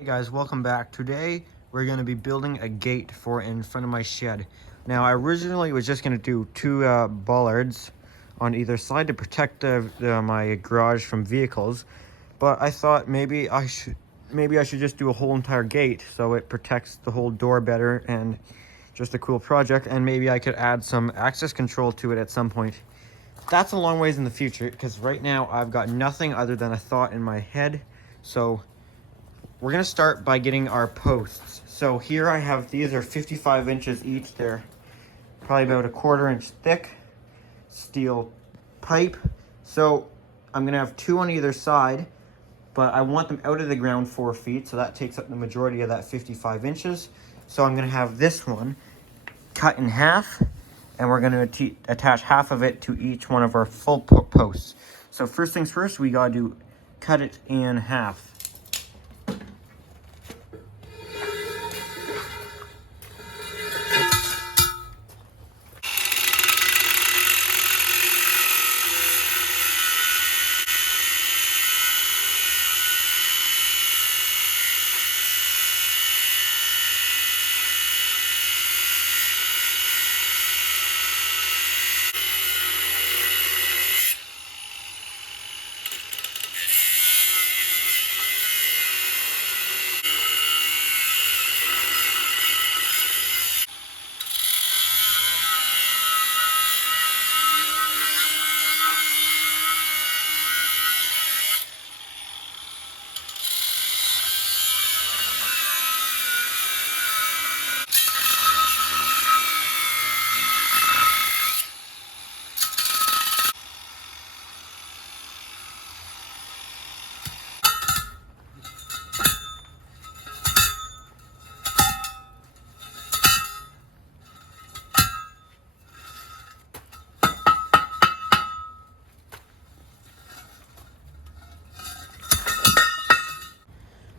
Hey guys, welcome back. Today we're going to be building a gate for in front of my shed. Now I originally was just going to do two bollards on either side to protect my garage from vehicles, but I thought maybe I should just do a whole entire gate so it protects the whole door better, and just a cool project, and maybe I could add some access control to it at some point. That's a long ways in the future because right now I've got nothing other than a thought in my head. So we're gonna start by getting our posts. So here I have, these are 55 inches each. They're probably about a 1/4 inch thick steel pipe. So I'm gonna have two on either side, but I want them out of the ground 4 feet. So that takes up the majority of that 55 inches. So I'm gonna have this one cut in half, and we're gonna attach half of it to each one of our full posts. So first things first, we gotta cut it in half.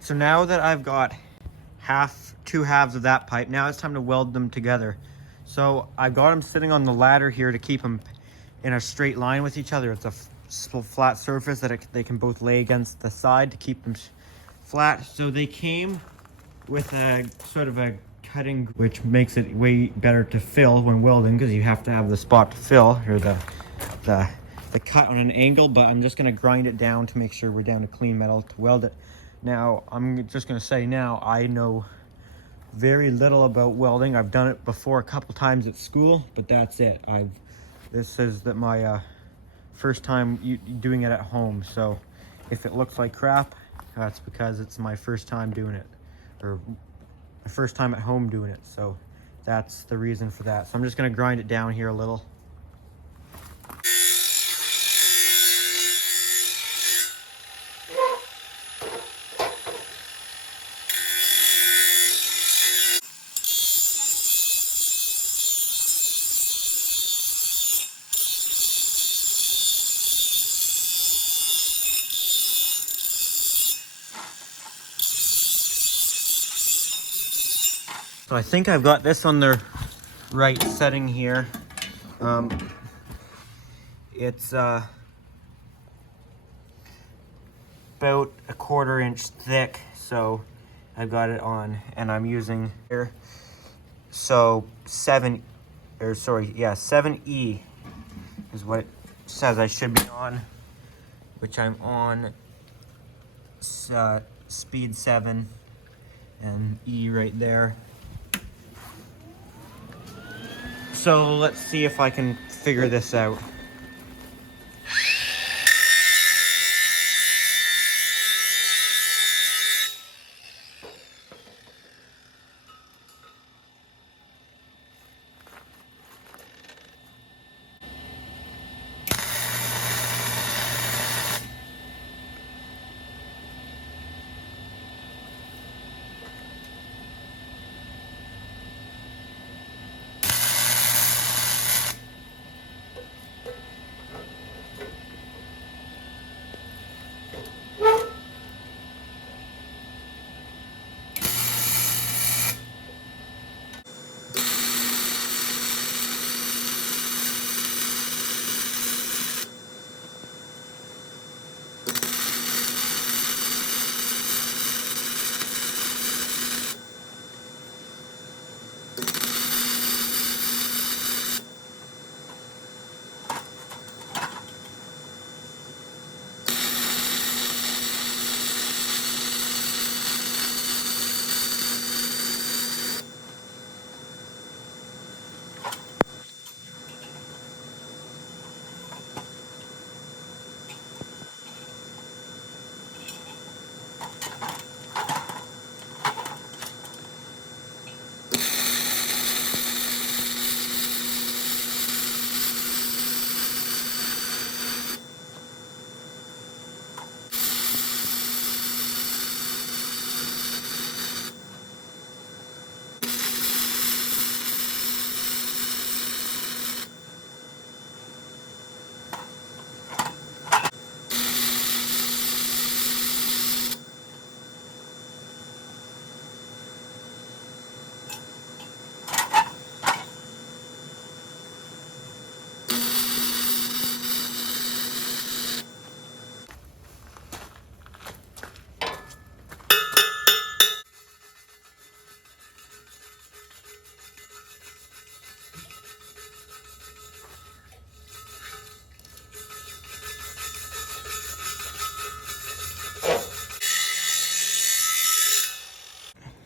So now that I've got two halves of that pipe, now it's time to weld them together. So I've got them sitting on the ladder here to keep them in a straight line with each other. It's a flat surface that they can both lay against the side to keep them flat. So they came with a sort of a cutting, which makes it way better to fill when welding, because you have to have the spot to fill, or the cut on an angle. But I'm just going to grind it down to make sure we're down to clean metal to weld it. Now, I'm just going to say now, I know very little about welding. I've done it before a couple times at school, but that's it. This is my first time doing it at home. So if it looks like crap, that's because it's my first time doing it, or my first time at home doing it. So that's the reason for that. So I'm just going to grind it down here a little. So I think I've got this on the right setting here. It's about a 1/4 inch thick, so I've got it on, and I'm using here. So 7E is what it says I should be on, which I'm on speed 7, and E right there. So let's see if I can figure this out.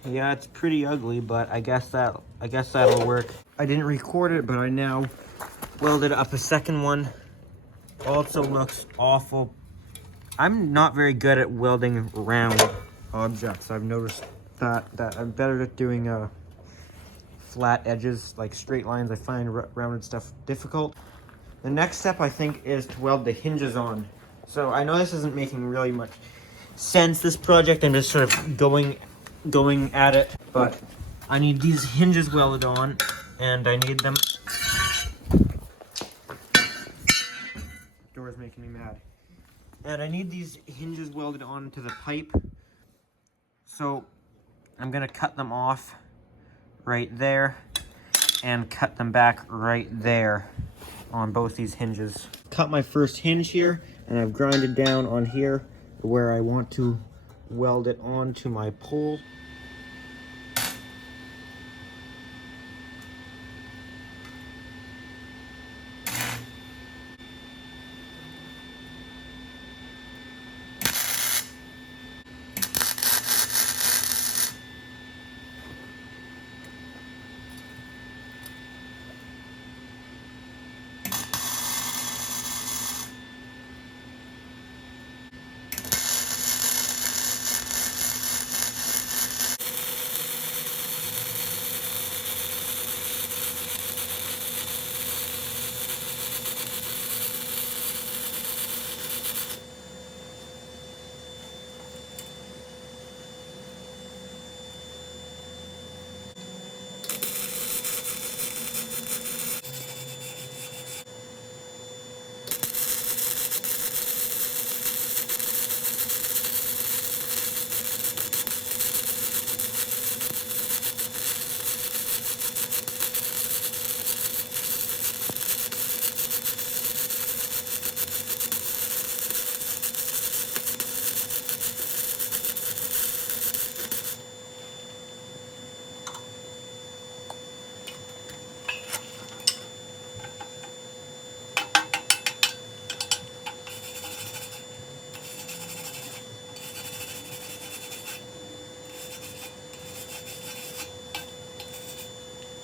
Yeah, it's pretty ugly, but I guess that'll work. I didn't record it, but I now welded up a second one. Also looks awful. I'm not very good at welding round objects. I've noticed that I'm better at doing flat edges, like straight lines. I find rounded stuff difficult. The next step, I think, is to weld the hinges on. So I know this isn't making really much sense, this project. I'm just sort of going at it, but I need these hinges welded on, and I need them. Door's making me mad. And I need these hinges welded onto the pipe. So I'm gonna cut them off right there and cut them back right there on both these hinges. Cut my first hinge here, and I've grinded down on here where I want to weld it onto my pole.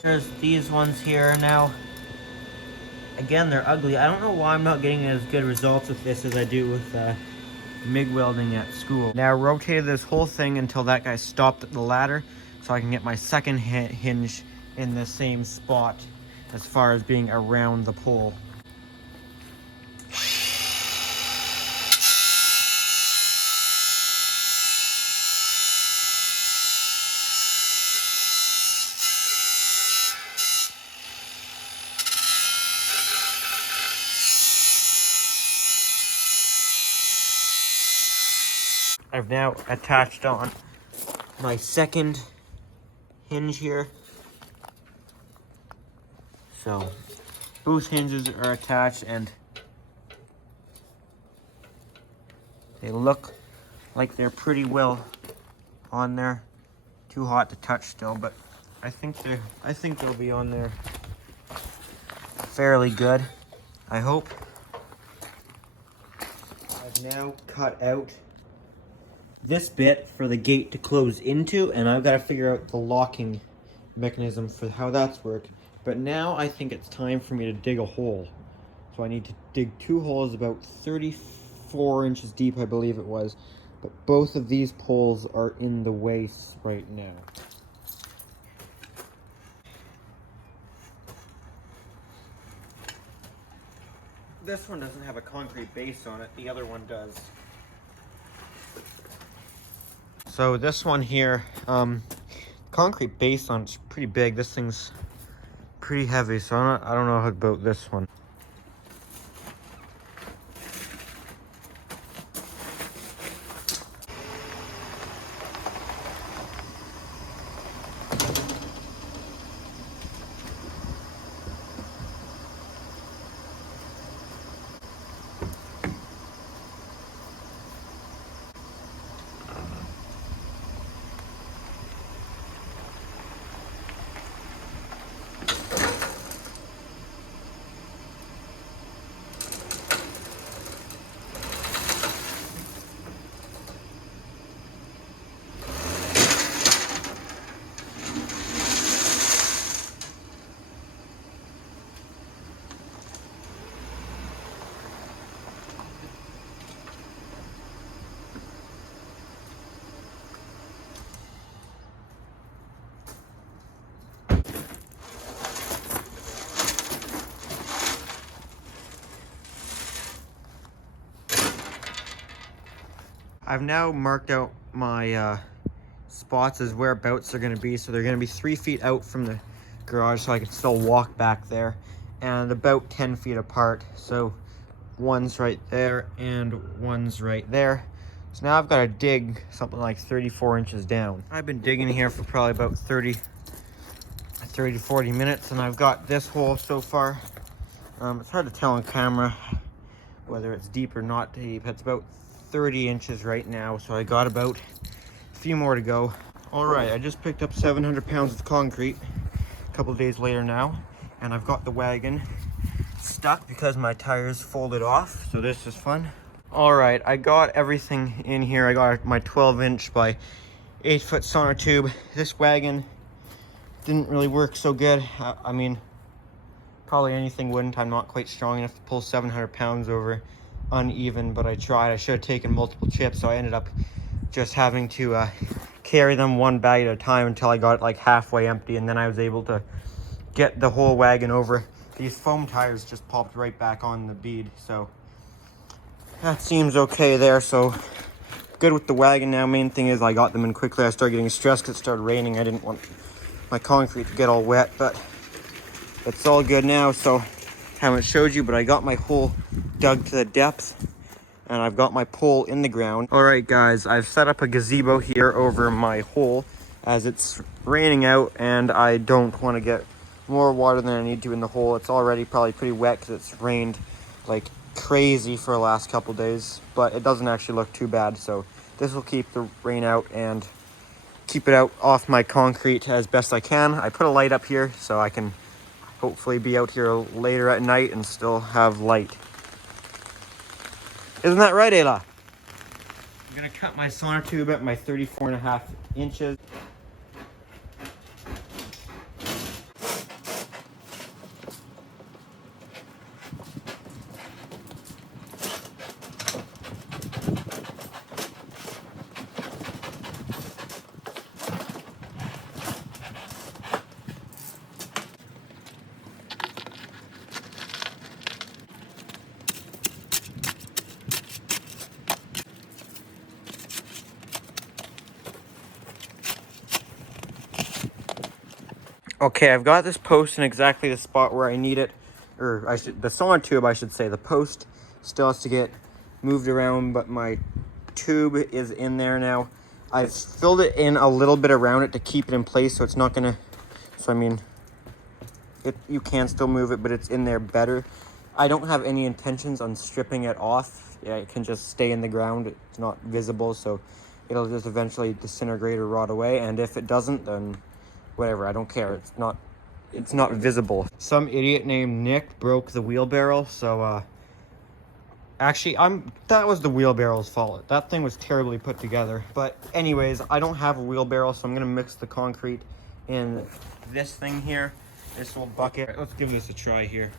There's these ones here now. Again, they're ugly. I don't know why I'm not getting as good results with this as I do with MIG welding at school. Now I rotated this whole thing until that guy stopped at the ladder, so I can get my second hinge in the same spot as far as being around the pole. I've now attached on my second hinge here. So both hinges are attached and they look like they're pretty well on there. Too hot to touch still, but I think they'll be on there fairly good, I hope. I've now cut out this bit for the gate to close into, and I've got to figure out the locking mechanism for how that's worked. But now I think it's time for me to dig a hole. So I need to dig 2 holes about 34 inches deep, I believe it was. But both of these poles are in the way right now. This one doesn't have a concrete base on it, the other one does. So this one here, concrete base on it's pretty big. This thing's pretty heavy, so I don't know about this one. I've now marked out my spots as whereabouts they're going to be. So they're going to be 3 feet out from the garage so I can still walk back there, and about 10 feet apart. So one's right there and one's right there. So now I've got to dig something like 34 inches down. I've been digging here for probably about 30 to 40 minutes, and I've got this hole so far. It's hard to tell on camera whether it's deep or not deep. It's about 30 inches right now, so I got about a few more to go. All right, I just picked up 700 pounds of concrete a couple days later now, and I've got the wagon stuck because my tires folded off, so this is fun. All right, I got everything in here. I got my 12-inch by 8-foot sauna tube. This wagon didn't really work so good. I mean, probably anything wouldn't. I'm not quite strong enough to pull 700 pounds over uneven, but I tried. I should have taken multiple chips, so I ended up just having to carry them one bag at a time until I got it like halfway empty, and then I was able to get the whole wagon over. These foam tires just popped right back on the bead, so that seems okay there. So good with the wagon now. Main thing is I got them in quickly. I started getting stressed because it started raining. I didn't want my concrete to get all wet, but it's all good now. So haven't showed you, but I got my hole dug to the depth, and I've got my pole in the ground. All right, guys, I've set up a gazebo here over my hole as it's raining out, and I don't want to get more water than I need to in the hole. It's already probably pretty wet because it's rained like crazy for the last couple days, but it doesn't actually look too bad. So this will keep the rain out and keep it out off my concrete as best I can. I put a light up here so I can hopefully be out here later at night and still have light. Isn't that right, Ayla? I'm gonna cut my sauna tube at my 34.5 inches. Okay, I've got this post in exactly the spot where I need it, or the sauna tube, I should say. The post still has to get moved around, but my tube is in there now. I've filled it in a little bit around it to keep it in place, so it's not gonna, so I mean, you can still move it, but it's in there better. I don't have any intentions on stripping it off. Yeah, it can just stay in the ground. It's not visible, so it'll just eventually disintegrate or rot away, and if it doesn't, then whatever, I don't care. It's not visible. Some idiot named Nick broke the wheelbarrow, so actually that was the wheelbarrow's fault. That thing was terribly put together. But anyways, I don't have a wheelbarrow, so I'm gonna mix the concrete in this thing here, this little bucket. Right, let's give this a try here.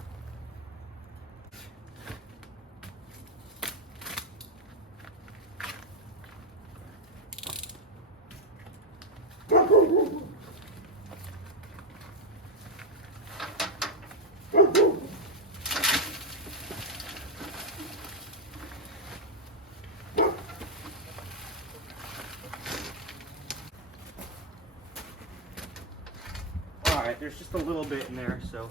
Alright, there's just a little bit in there, so.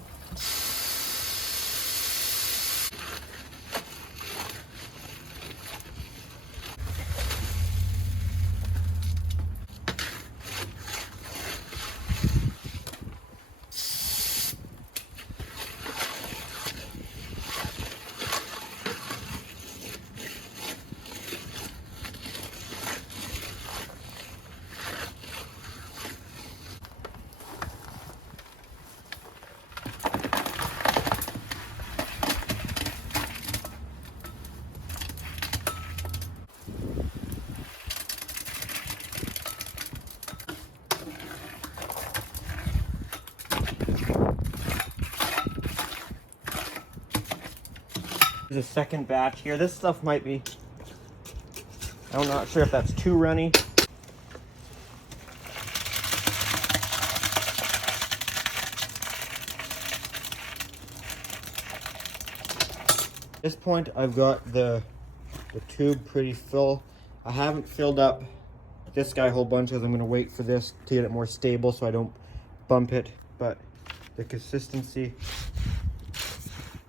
There's a second batch here. This stuff might be, I'm not sure if that's too runny. At this point, I've got the tube pretty full. I haven't filled up this guy a whole bunch because I'm gonna wait for this to get it more stable so I don't bump it, but the consistency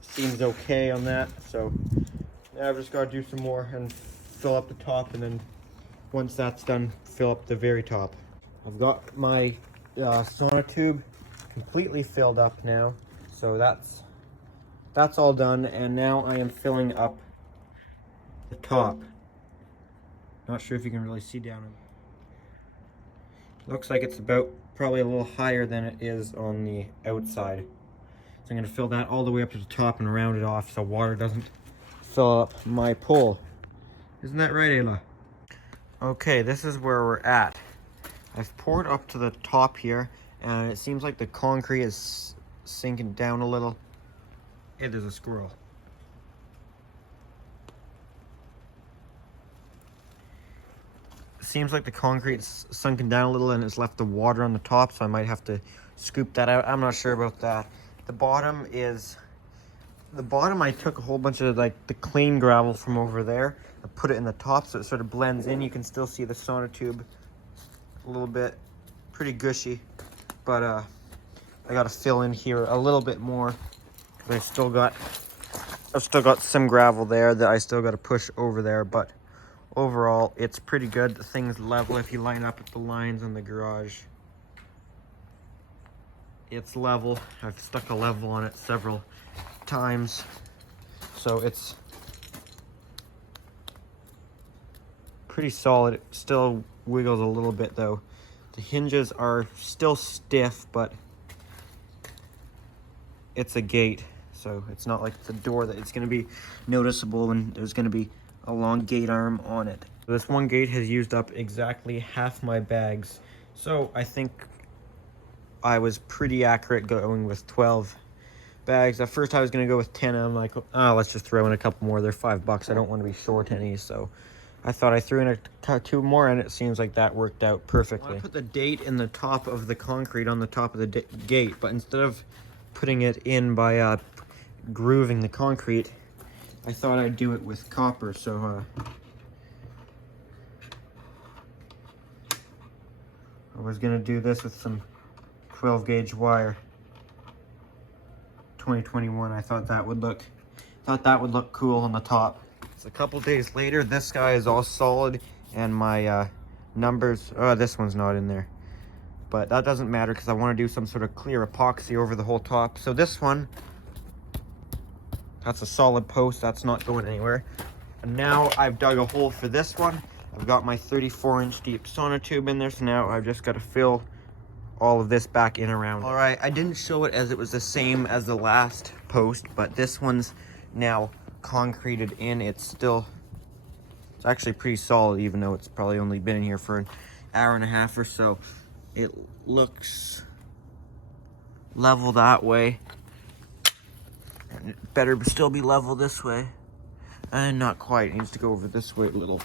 seems okay on that. So now I've just got to do some more and fill up the top, and then once that's done, fill up the very top. I've got my sauna tube completely filled up now, so that's all done, and now I am filling up the top. Not sure if you can really see down it. Looks like it's about probably a little higher than it is on the outside. So I'm going to fill that all the way up to the top and round it off so water doesn't fill up my pool. Isn't that right, Ayla? Okay, this is where we're at. I've poured up to the top here, and it seems like the concrete is sinking down a little. Hey, there's a squirrel. Seems like the concrete's sunken down a little and it's left the water on the top, so I might have to scoop that out. I'm not sure about that. The bottom I took a whole bunch of like the clean gravel from over there and put it in the top so it sort of blends in. You can still see the sauna tube a little bit, pretty gushy, but I gotta fill in here a little bit more because I've still got some gravel there that I still gotta push over there, but overall, it's pretty good. The thing's level if you line up with the lines on the garage. It's level. I've stuck a level on it several times. So it's pretty solid. It still wiggles a little bit though. The hinges are still stiff, but it's a gate. So it's not like the door that it's going to be noticeable and there's going to be a long gate arm on it. This one gate has used up exactly half my bags, so I think I was pretty accurate going with 12 bags. At first I was going to go with 10, and I'm like, oh, let's just throw in a couple more. They're $5. I don't want to be short any, so I thought I threw in two more, and it seems like that worked out perfectly. I put the date in the top of the concrete on the top of the gate, but instead of putting it in by grooving the concrete, I thought I'd do it with copper, so I was gonna do this with some 12 gauge wire. 2021. I thought that would look cool on the top. So a couple days later, this guy is all solid, and my numbers. Oh, this one's not in there, but that doesn't matter because I want to do some sort of clear epoxy over the whole top. So this one. That's a solid post, that's not going anywhere. And now I've dug a hole for this one. I've got my 34-inch deep sauna tube in there, so now I've just got to fill all of this back in around. All right, I didn't show it as it was the same as the last post, but this one's now concreted in. It's actually pretty solid, even though it's probably only been in here for an hour and a half or so. It looks level that way. And it better still be level this way. And not quite. It needs to go over this way a little.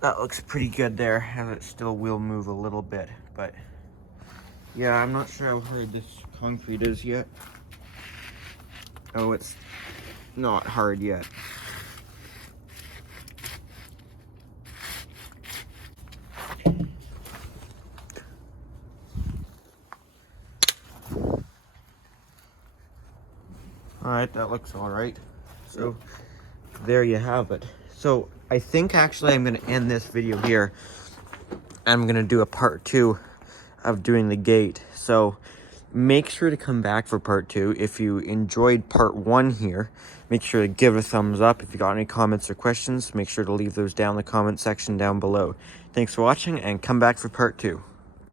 That looks pretty good there, as it still will move a little bit. But yeah, I'm not sure how hard this concrete is yet. Oh, it's not hard yet. Alright, that looks alright. So, there you have it. So, I think actually I'm going to end this video here. I'm going to do a part 2 of doing the gate. So, make sure to come back for part 2. If you enjoyed part 1 here, make sure to give it a thumbs up. If you got any comments or questions, make sure to leave those down in the comment section down below. Thanks for watching, and come back for part 2.